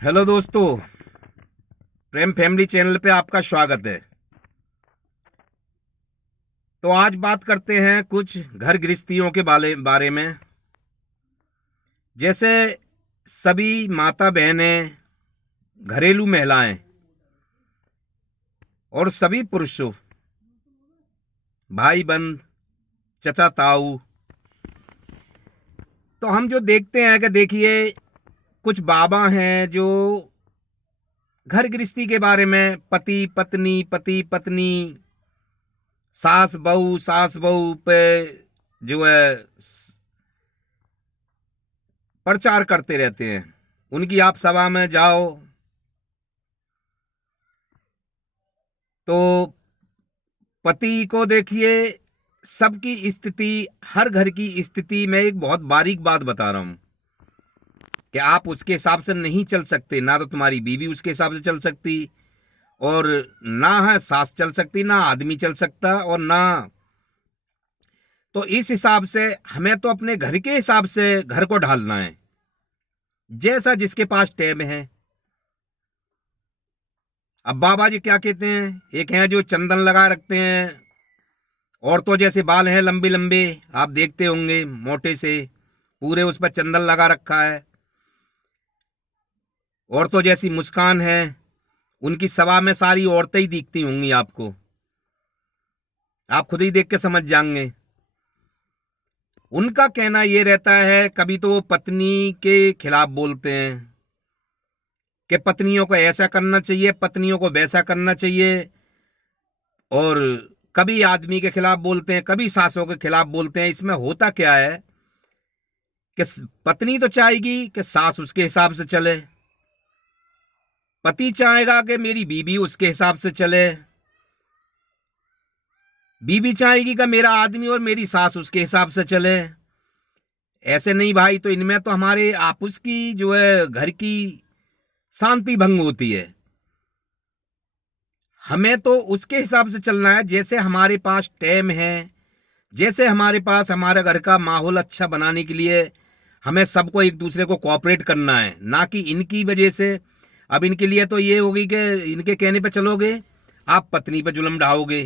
Hello दोस्तों, प्रेम family channel पे आपका स्वागत है। तो आज बात करते हैं कुछ घर गृहस्थियों के बारे में। जैसे सभी माता बहनें, घरेलू महिलाएं और सभी पुरुषों, भाई बहन, चचा ताऊ, तो हम जो देखते हैं कि देखिए कुछ बाबा हैं जो घर गृहस्थी के बारे में पति पत्नी, सास बहू पे जो है प्रचार करते रहते हैं। उनकी आप सभा में जाओ तो पति को देखिए, सबकी स्थिति, हर घर की स्थिति में एक बहुत बारीक बात बता रहा हूं कि आप उसके हिसाब से नहीं चल सकते। ना तो तुम्हारी बीवी उसके हिसाब से चल सकती, और ना है सास चल सकती, ना आदमी चल सकता, और ना तो इस हिसाब से हमें तो अपने घर के हिसाब से घर को ढालना है, जैसा जिसके पास टाइम है। अब बाबा जी क्या कहते हैं, एक हैं जो चंदन लगा रखते हैं, औरतों जैसे बाल हैं लंबे लंबे, आप देखते होंगे, मोटे से पूरे उस पर चंदन लगा रखा है। औरतों जैसी मुस्कान है, उनकी सभा में सारी औरतें ही दिखती होंगी आपको, आप खुद ही देख के समझ जाएंगे। उनका कहना यह रहता है, कभी तो वो पत्नी के खिलाफ बोलते हैं कि पत्नियों को ऐसा करना चाहिए, पत्नियों को वैसा करना चाहिए, और कभी आदमी के खिलाफ बोलते हैं, कभी सासों के खिलाफ बोलते हैं। इसमें होता क्या है कि पत्नी तो चाहेगी कि सास उसके हिसाब से चले, पति चाहेगा कि मेरी बीवी उसके हिसाब से चले, बीवी चाहेगी कि मेरा आदमी और मेरी सास उसके हिसाब से चले। ऐसे नहीं भाई, तो इनमें तो हमारे आपस की जो है घर की शांति भंग होती है। हमें तो उसके हिसाब से चलना है जैसे हमारे पास टाइम है, जैसे हमारे पास हमारे घर का माहौल अच्छा बनाने के लिए हमें सबको एक दूसरे को कोऑपरेट करना है, ना कि इनकी वजह से। अब इनके लिए तो ये होगी कि इनके कहने पे चलोगे, आप पत्नी पे जुल्म ढाओगे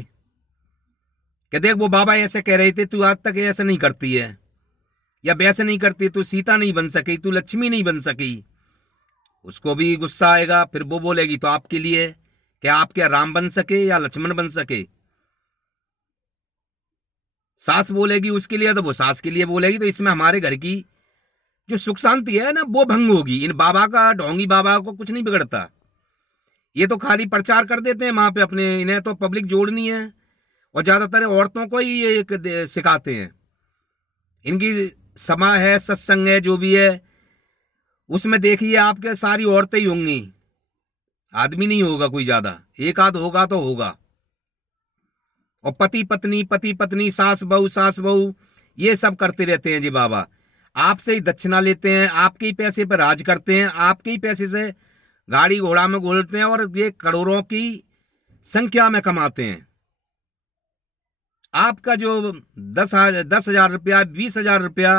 कि देख वो बाबा ऐसे कह रहे थे, तू आज तक ऐसा नहीं करती है, या वैसे नहीं करती, तू सीता नहीं बन सकी, तू लक्ष्मी नहीं बन सकी। उसको भी गुस्सा आएगा, फिर वो बोलेगी तो आपके लिए कि आप क्या राम बन सके या लक्ष्मण बन सके। सास बोलेगी उसके लिए तो वो सास के लिए बोलेगी। तो इसमें हमारे घर की जो सुख शांति है ना, वो भंग होगी। इन बाबा का, ढोंगी बाबा को कुछ नहीं बिगड़ता, ये तो खाली प्रचार कर देते हैं वहां पे अपने, इन्हें तो पब्लिक जोड़नी है, और ज्यादातर औरतों को ही ये सिखाते हैं। इनकी सभा है, सत्संग है, जो भी है, उसमें देखिए आपके सारी औरतें ही होंगी, आदमी नहीं होगा कोई ज्यादा, एक आध होगा तो होगा। और पति पत्नी, सास बहू, ये सब करते रहते हैं जी बाबा। आपसे ही दक्षिणा लेते हैं, आपके ही पैसे पर राज करते हैं, आपके ही पैसे से गाड़ी घोड़ा में घोलते हैं, और ये करोड़ों की संख्या में कमाते हैं। आपका जो 10,000 रुपया, 20,000 रुपया,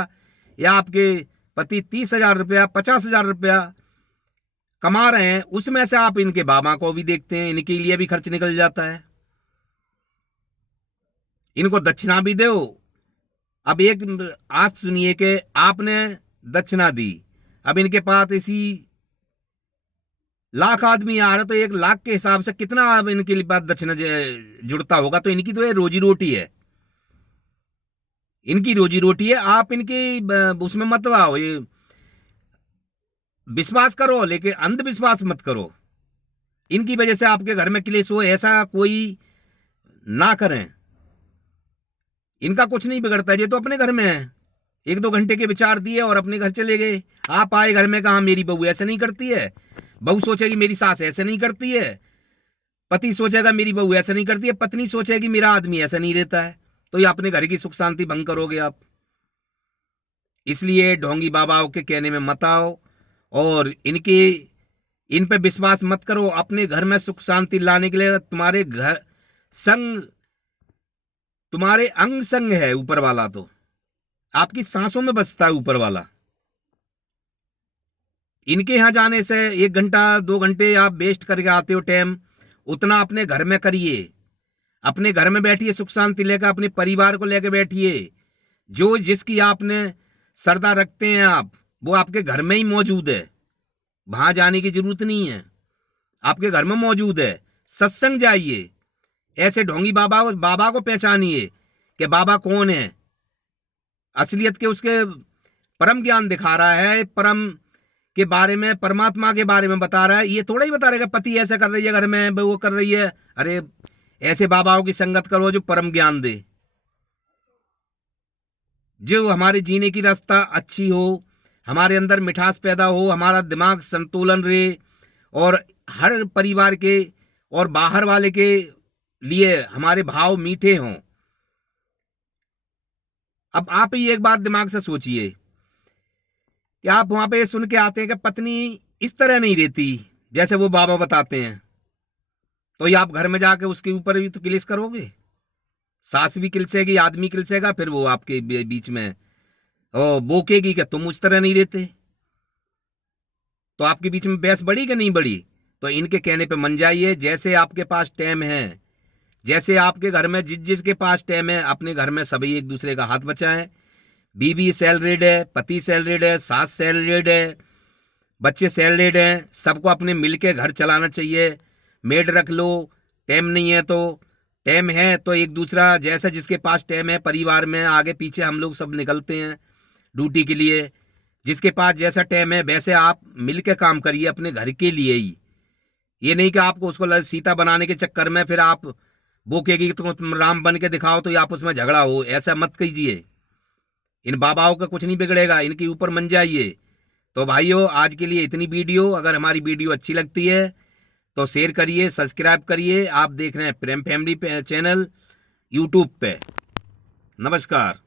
या आपके पति 30,000 रुपया, 50,000 रुपया कमा रहे हैं, उसमें से आप इनके बाबा को भी देखते हैं, इनके लिए भी खर्च निकल जाता है। इनको दक्षिणा भी दो। अब एक आप सुनिए कि आपने दक्षिणा दी, अब इनके पास इसी लाख आदमी आ रहे, तो 1 लाख के हिसाब से कितना अब इनके लिए पास दक्षिणा जुड़ता होगा। तो इनकी तो ये रोजी रोटी है, इनकी रोजी रोटी है। आप इनकी उसमें मत आओ, ये विश्वास करो लेकिन अंधविश्वास मत करो। इनकी वजह से आपके घर में क्लेश हो, ऐसा कोई ना करें। इनका कुछ नहीं बिगड़ता, ये तो अपने घर में है, 1-2 घंटे के विचार दिए और अपने घर चले गए। आप आए घर में, कहा मेरी बहू ऐसे नहीं करती है, बहू सोचेगी मेरी सास ऐसे नहीं करती है, पति सोचेगा मेरी बहू ऐसे नहीं करती है, पत्नी सोचेगी मेरा आदमी ऐसा नहीं रहता है। तो ये अपने घर की सुख शांति भंग करोगे आप। इसलिए ढोंगी बाबाओं के कहने में मत आओ, और इन पे विश्वास मत करो। अपने घर में सुख शांति लाने के लिए तुम्हारे घर संग, तुम्हारे अंग संग है ऊपर वाला, तो आपकी सांसों में बसता है ऊपर वाला। इनके यहाँ जाने से 1 घंटा 2 घंटे आप वेस्ट करके आते हो टाइम, उतना अपने घर में करिए। अपने घर में बैठिए, सुख शांति लेकर अपने परिवार को लेकर बैठिए। जो जिसकी आपने श्रद्धा रखते हैं आप, वो आपके घर में ही मौजूद है, वहां जाने की जरूरत नहीं है, आपके घर में मौजूद है। सत्संग जाइए, ऐसे ढोंगी बाबा को पहचानिए कि बाबा कौन है, असलियत के उसके परम ज्ञान दिखा रहा है, परम के बारे में, परमात्मा के बारे में बता रहा है। ये थोड़ा ही बता रहेगा पति ऐसा कर रही है घर में, वो कर रही है। अरे ऐसे बाबाओं की संगत करो जो परम ज्ञान दे, जो हमारे जीने की रास्ता अच्छी हो, हमारे अंदर मिठास पैदा हो, हमारा दिमाग संतुलन रहे, और हर परिवार के और बाहर वाले के लिए हमारे भाव मीठे हों। अब आप ही एक बात दिमाग से सोचिए कि आप वहां पे सुन के आते हैं कि पत्नी इस तरह नहीं रहती जैसे वो बाबा बताते हैं, तो ये आप घर में जाके उसके ऊपर भी तो क्लेश करोगे। सास भी किलसेगी, आदमी किलसेगा, फिर वो आपके बीच में बोकेगी कि तुम उस तरह नहीं रहते। तो आपके बीच में बहस बढ़ी कि नहीं बढ़ी? तो इनके कहने पे मन जाइए। जैसे आपके पास टाइम है, जैसे आपके घर में जिसके पास टाइम है, अपने घर में सभी एक दूसरे का हाथ बचाएं। बीवी सैलरीड है, पति सैलरीड है, सास सैलरीड है, बच्चे सैलरीड हैं, सबको अपने मिल के घर चलाना चाहिए। मेड रख लो, टाइम नहीं है तो, टाइम है तो एक दूसरा, जैसा जिसके पास टाइम है परिवार में, आगे पीछे हम लोग सब निकलते हैं ड्यूटी के लिए। जिसके पास जैसा टाइम है वैसे आप मिल के काम करिए अपने घर के लिए ही। ये नहीं कि आपको उसको सीता बनाने के चक्कर में फिर आप बोकेगी तो तुम राम बन के दिखाओ तो आपस में झगड़ा हो, ऐसा मत कीजिए। इन बाबाओं का कुछ नहीं बिगड़ेगा, इनके ऊपर मन जाइए। तो भाइयों, आज के लिए इतनी वीडियो। अगर हमारी वीडियो अच्छी लगती है तो शेयर करिए, सब्सक्राइब करिए। आप देख रहे हैं प्रेम फैमिली चैनल यूट्यूब पे। नमस्कार।